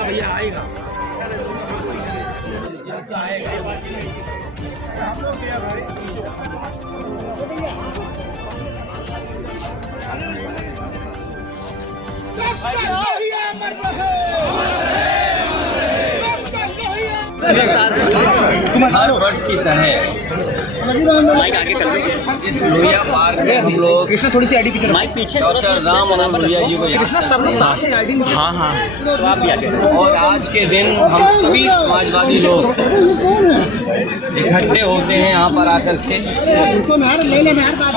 भैया आएगा हर वर्ष की तरह इस लोहिया पार्क में हम लोग कृष्णा थोड़ी सी आईडी पीछे, माइक पीछे डॉक्टर राम मनोहर लोहिया जी को कृष्णा सब लोग साथ हैं आईडी। हाँ हाँ, तो आप भी आगे। और आज के दिन हम सभी समाजवादी लोग इकट्ठे होते हैं यहाँ पर आकर के,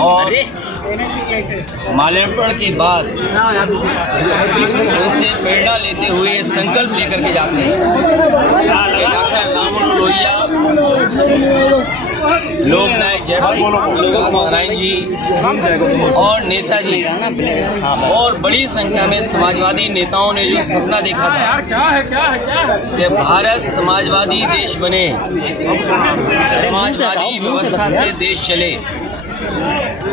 और माल्यार्पण के बाद उनसे प्रेरणा लेते हुए संकल्प लेकर के जाते हैं। डॉक्टर राम मनोहर लोहिया, लोकनायक जयप्रकाश नारायण जी और नेताजी और बड़ी संख्या में समाजवादी नेताओं ने जो सपना देखा था कि भारत समाजवादी देश बने, समाजवादी व्यवस्था से देश चले,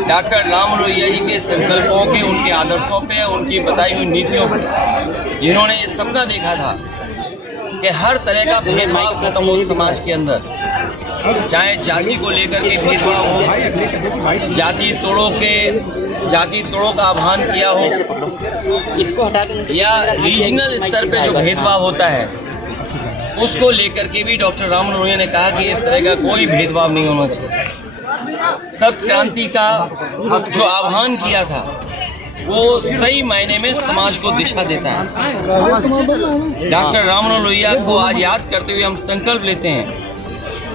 डॉक्टर राम लोहिया जी के संकल्पों के, उनके आदर्शों पे, उनकी बताई हुई नीतियों पर जिन्होंने ये सपना देखा था कि हर तरह का भेदभाव खत्म हो समाज के अंदर, चाहे जाति को लेकर के भेदभाव हो, जाति तोड़ों का आह्वान किया हो, इसको हटा या रीजनल स्तर पे जो भेदभाव होता है उसको लेकर के भी डॉक्टर राम मनोहर लोहिया ने कहा कि इस तरह का कोई भेदभाव नहीं होना चाहिए। सब क्रांति का जो आह्वान किया था वो सही मायने में समाज को दिशा देता है। डॉक्टर राम मनोहर लोहिया को आज याद करते हुए हम संकल्प लेते हैं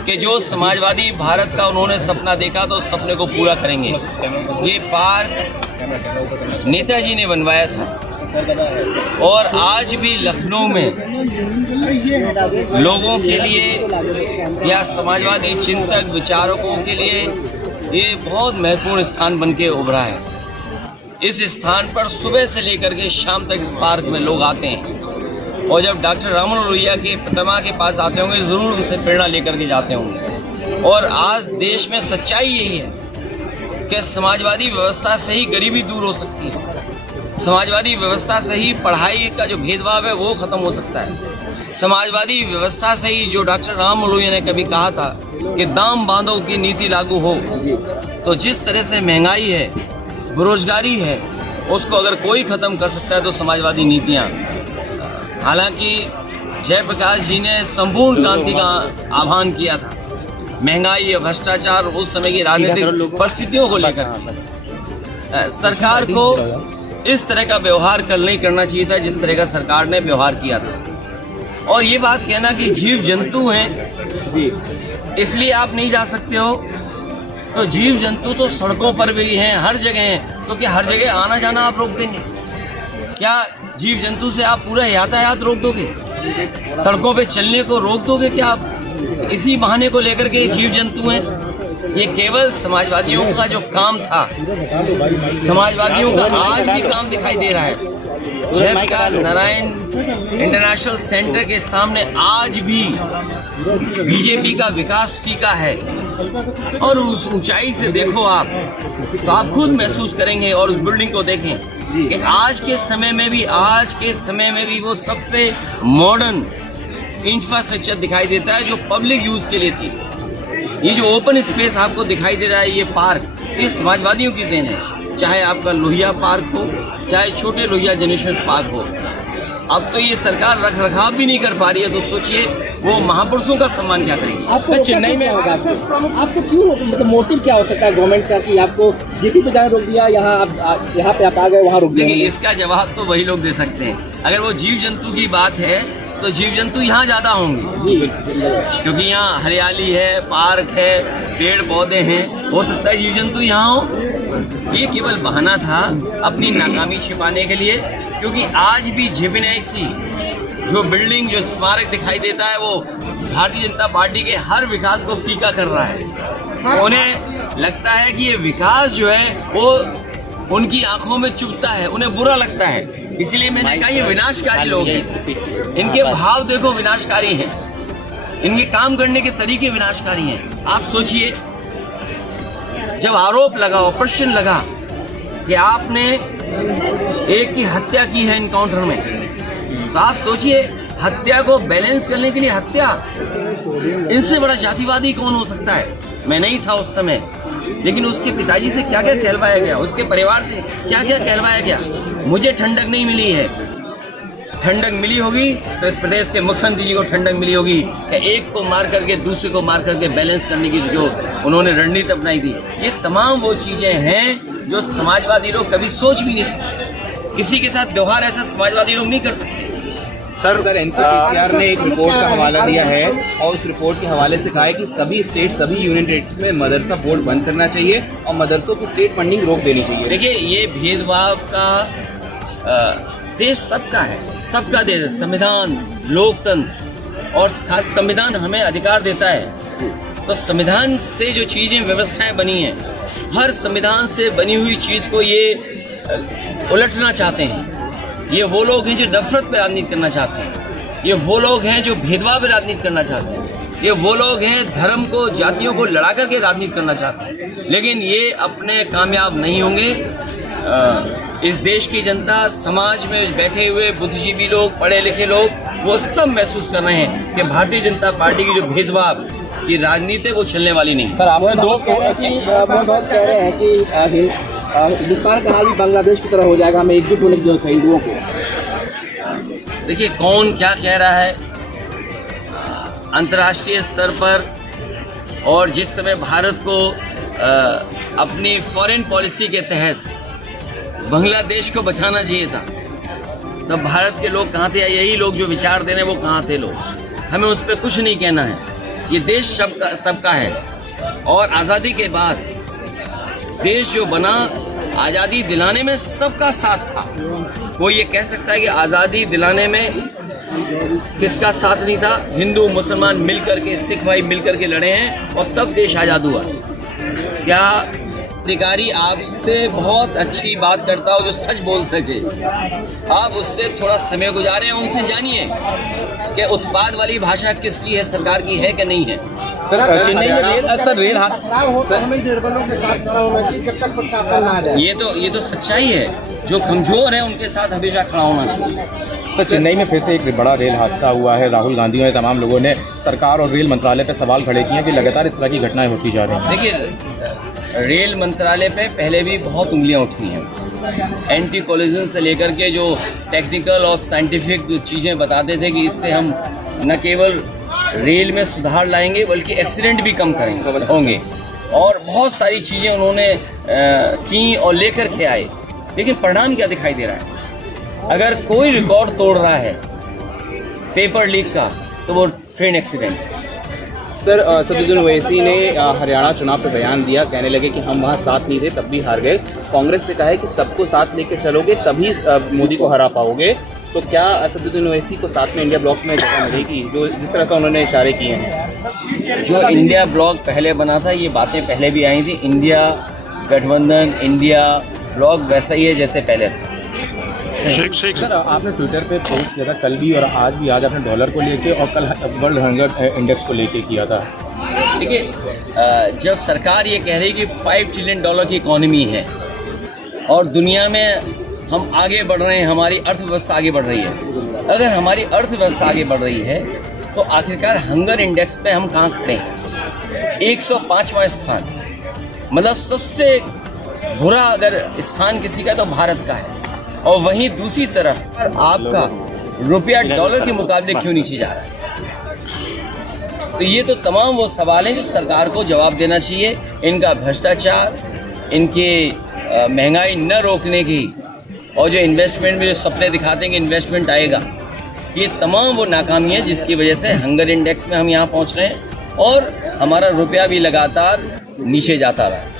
कि जो समाजवादी भारत का उन्होंने सपना देखा तो उस सपने को पूरा करेंगे। ये पार्क नेताजी ने बनवाया था और आज भी लखनऊ में लोगों के लिए या समाजवादी चिंतक विचारकों के लिए ये बहुत महत्वपूर्ण स्थान बन के उभरा है। इस स्थान पर सुबह से लेकर के शाम तक इस पार्क में लोग आते हैं, और जब डॉक्टर राम मनोहर लोहिया के प्रतिमा के पास आते होंगे ज़रूर उनसे प्रेरणा लेकर के जाते होंगे। और आज देश में सच्चाई यही है कि समाजवादी व्यवस्था से ही गरीबी दूर हो सकती है, समाजवादी व्यवस्था से ही पढ़ाई का जो भेदभाव है वो खत्म हो सकता है, समाजवादी व्यवस्था से ही जो डॉक्टर राम मनोहर लोहिया ने कभी कहा था कि दाम बांधो की नीति लागू हो, तो जिस तरह से महंगाई है, बेरोजगारी है, उसको अगर कोई खत्म कर सकता है तो समाजवादी नीतियाँ। हालांकि जयप्रकाश जी ने संपूर्ण क्रांति का आह्वान किया था, महंगाई या भ्रष्टाचार उस समय की राजनीतिक परिस्थितियों को लेकर सरकार को इस तरह का व्यवहार कल नहीं करना चाहिए था जिस तरह का सरकार ने व्यवहार किया था। और ये बात कहना कि जीव जंतु हैं इसलिए आप नहीं जा सकते हो, तो जीव जंतु तो सड़कों पर भी हैं, हर जगह हैं, तो क्या हर जगह आना जाना आप रोक देंगे? क्या जीव जंतु से आप पूरा यातायात रोक दोगे? सड़कों पे चलने को रोक दोगे क्या आप? इसी बहाने को लेकर के जीव जंतु हैं। ये केवल समाजवादियों का जो काम था, समाजवादियों का आज भी काम दिखाई दे रहा है। जयप्रकाश नारायण इंटरनेशनल सेंटर के सामने आज भी बीजेपी का विकास फीका है, और उस ऊंचाई से देखो आप तो आप खुद महसूस करेंगे, और उस बिल्डिंग को देखें कि आज के समय में भी वो सबसे मॉडर्न इंफ्रास्ट्रक्चर दिखाई देता है जो पब्लिक यूज के लिए थी। ये जो ओपन स्पेस आपको दिखाई दे रहा है, ये पार्क, ये समाजवादियों की देन है, चाहे आपका लोहिया पार्क हो, चाहे छोटे लोहिया जनरेशन पार्क हो। अब तो ये सरकार रख रखाव भी नहीं कर पा रही है, तो सोचिए वो महापुरुषों का सम्मान क्या करेंगे। आपको चेन्नई में होगा, आपको क्यों, मतलब मोटिव क्या हो सकता है गवर्नमेंट का कि आपको जेपी पे जाने रोक दिया, यहाँ पे आप आ गए, वहाँ रोक दिया? देखिए, इसका जवाब तो वही लोग दे सकते हैं। अगर वो जीव जंतु की बात है तो जीव जंतु यहाँ ज़्यादा होंगे, क्योंकि यहाँ हरियाली है, पार्क है, पेड़ पौधे हैं, हो सकता है जीव जंतु यहाँ हो। ये केवल बहाना था अपनी नाकामी छिपाने के लिए, क्योंकि आज भी जो बिल्डिंग, जो स्मारक दिखाई देता है वो भारतीय जनता पार्टी के हर विकास को फीका कर रहा है। उन्हें लगता है कि ये विकास जो है वो उनकी आंखों में चुभता है, उन्हें बुरा लगता है। इसलिए मैंने कहा ये विनाशकारी लोग हैं। इनके भाव देखो विनाशकारी हैं, इनके काम करने के तरीके विनाशकारी हैं। आप सोचिए, जब आरोप लगा, प्रश्न लगा कि आपने एक की हत्या की है एनकाउंटर में, तो आप सोचिए हत्या को बैलेंस करने के लिए हत्या, इनसे बड़ा जातिवादी कौन हो सकता है। मैं नहीं था उस समय, लेकिन उसके पिताजी से क्या क्या कहलवाया गया, उसके परिवार से क्या क्या कहलवाया गया। मुझे ठंडक नहीं मिली है। ठंडक मिली होगी तो इस प्रदेश के मुख्यमंत्री जी को ठंडक मिली होगी कि एक को मार करके दूसरे को मार करके बैलेंस करने की जो उन्होंने रणनीति अपनाई थी। ये तमाम वो चीजें हैं जो समाजवादी लोग कभी सोच भी नहीं सकते। किसी के साथ व्यवहार ऐसा समाजवादी लोग नहीं कर सकते। सर एनसीपीसीआर ने एक रिपोर्ट का हवाला दिया है और उस रिपोर्ट के हवाले से कहा है कि सभी स्टेट, सभी यूनियन टेरिटरीज में मदरसा बोर्ड बंद करना चाहिए और मदरसों की स्टेट फंडिंग रोक देनी चाहिए। देखिए, ये भेदभाव का देश सबका है, सबका देश है। संविधान, लोकतंत्र और खास संविधान हमें अधिकार देता है। तो संविधान से जो चीजें, व्यवस्थाएं बनी हैं, हर संविधान से बनी हुई चीज को ये उलटना चाहते हैं। ये वो लोग हैं जो नफरत पर राजनीति करना चाहते हैं। ये वो लोग हैं जो भेदभाव पर राजनीति करना चाहते हैं। ये वो लोग हैं धर्म को, जातियों को लड़ा करके राजनीति करना चाहते हैं। लेकिन ये अपने कामयाब नहीं होंगे। इस देश की जनता, समाज में बैठे हुए बुद्धिजीवी लोग, पढ़े लिखे लोग, वो सब महसूस कर रहे हैं कि भारतीय जनता पार्टी की जो भेदभाव की राजनीति वो चलने वाली नहीं। सर, आप दो कह रहे हैं कि हिंदुस्तान का हाल भी बांग्लादेश की तरह हो जाएगा, हमें एकजुट होने की जरूरत है हिंदुओं को। देखिए, कौन क्या कह रहा है अंतर्राष्ट्रीय स्तर पर, और जिस समय भारत को अपनी फॉरेन पॉलिसी के तहत बांग्लादेश को बचाना चाहिए था, तब भारत के लोग कहाँ थे, या यही लोग जो विचार दे रहे हैं वो कहाँ थे लोग। हमें उस पर कुछ नहीं कहना है। ये देश सबका है। और आज़ादी के बाद देश जो बना, आज़ादी दिलाने में सबका साथ था। कोई ये कह सकता है कि आज़ादी दिलाने में किसका साथ नहीं था? हिंदू मुसलमान मिलकर के, सिख भाई मिलकर के लड़े हैं और तब देश आज़ाद हुआ। क्या अधिकारी आपसे बहुत अच्छी बात करता हो जो सच बोल सके, आप उससे थोड़ा समय गुजारें, उनसे जानिए कि उत्पाद वाली भाषा किसकी है, सरकार की है कि नहीं है। चेन्नई में रेल ये तो सच्चाई है। जो कमजोर है उनके साथ हमेशा खड़ा होना चाहिए। सर, चेन्नई में फिर से एक बड़ा रेल हादसा हुआ है। राहुल गांधी और तमाम लोगों ने सरकार और रेल मंत्रालय पर सवाल खड़े किए हैं कि लगातार इस तरह की घटनाएं होती जा रही हैं। देखिए, रेल मंत्रालय पे पहले भी बहुत उंगलियां उठी हैं। एंटी कोलिजन से लेकर के जो टेक्निकल और साइंटिफिक चीज़ें बताते थे कि इससे हम न केवल रेल में सुधार लाएंगे बल्कि एक्सीडेंट भी कम होंगे, और बहुत सारी चीज़ें उन्होंने की और लेकर के आए। लेकिन परिणाम क्या दिखाई दे रहा है? अगर कोई रिकॉर्ड तोड़ रहा है पेपर लीक का, तो वो train accident. Sir, Asaduddin Owaisi ने हरियाणा चुनाव पर बयान दिया, कहने लगे कि हम वहाँ साथ नहीं थे तब भी हार गए। कांग्रेस से कहा है कि सबको साथ लेकर चलोगे तभी मोदी को हरा पाओगे। तो क्या असदुद्दीन ओवैसी को साथ में इंडिया ब्लॉक में जगह मिलेगी, जो जिस तरह का उन्होंने इशारे किए हैं? जो इंडिया ब्लॉक पहले बना था, ये बातें पहले भी आई थी। इंडिया गठबंधन, इंडिया ब्लॉक वैसा ही है जैसे पहले था। सर, आपने ट्विटर पे पोस्ट किया था कल भी और आज भी, आज आपने डॉलर को लेके और कल वर्ल्ड हंगर इंडेक्स को लेके किया था। देखिए, जब सरकार ये कह रही कि $5 ट्रिलियन की इकॉनमी है और दुनिया में हम आगे बढ़ रहे हैं, हमारी अर्थव्यवस्था आगे बढ़ रही है, अगर हमारी अर्थव्यवस्था आगे बढ़ रही है तो आखिरकार हंगर इंडेक्स पे हम कहाँ खड़े हैं? 105वां स्थान, मतलब सबसे बुरा अगर स्थान किसी का तो भारत का है। और वहीं दूसरी तरफ आपका रुपया डॉलर के मुकाबले क्यों नीचे जा रहा है? तो ये तो तमाम वो सवाल हैं जो सरकार को जवाब देना चाहिए। इनका भ्रष्टाचार, इनके महंगाई न रोकने की, और जो इन्वेस्टमेंट में जो सपने दिखाते हैं कि इन्वेस्टमेंट आएगा, ये तमाम वो नाकामी है जिसकी वजह से हंगर इंडेक्स में हम यहाँ पहुँच रहे हैं और हमारा रुपया भी लगातार नीचे जाता रहा है।